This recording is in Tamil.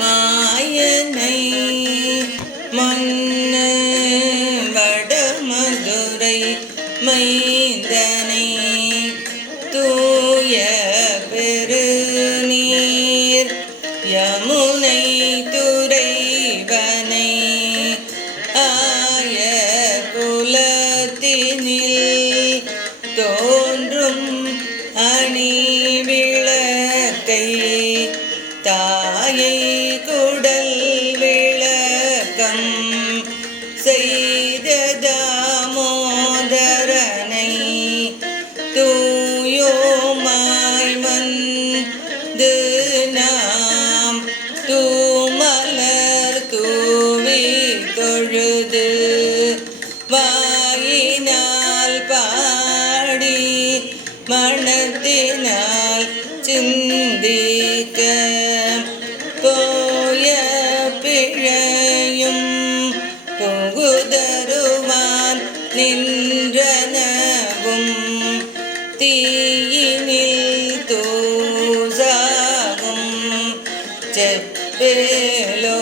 மாயனை மன்னு வடமதுரை மைந்தனை தூய பெருநீர் யமுனை துறைவனை ஆய குலத்தினில் தோன்றும் அணி விளக்கை தாயை குடல் விளக்கம் செய்த தாமோதரனை தூயோமாய் வந்து நாம் தூமலர் தூவி தொழுது வாயினால் பாடி மனத்தினால் ചെയ്തേക്ക പോയ പിഴയും പുകുതരുവാൻ നിന്ദ്രനവും തീയിനിൽ തൂസാകും ചെപ്പേലോ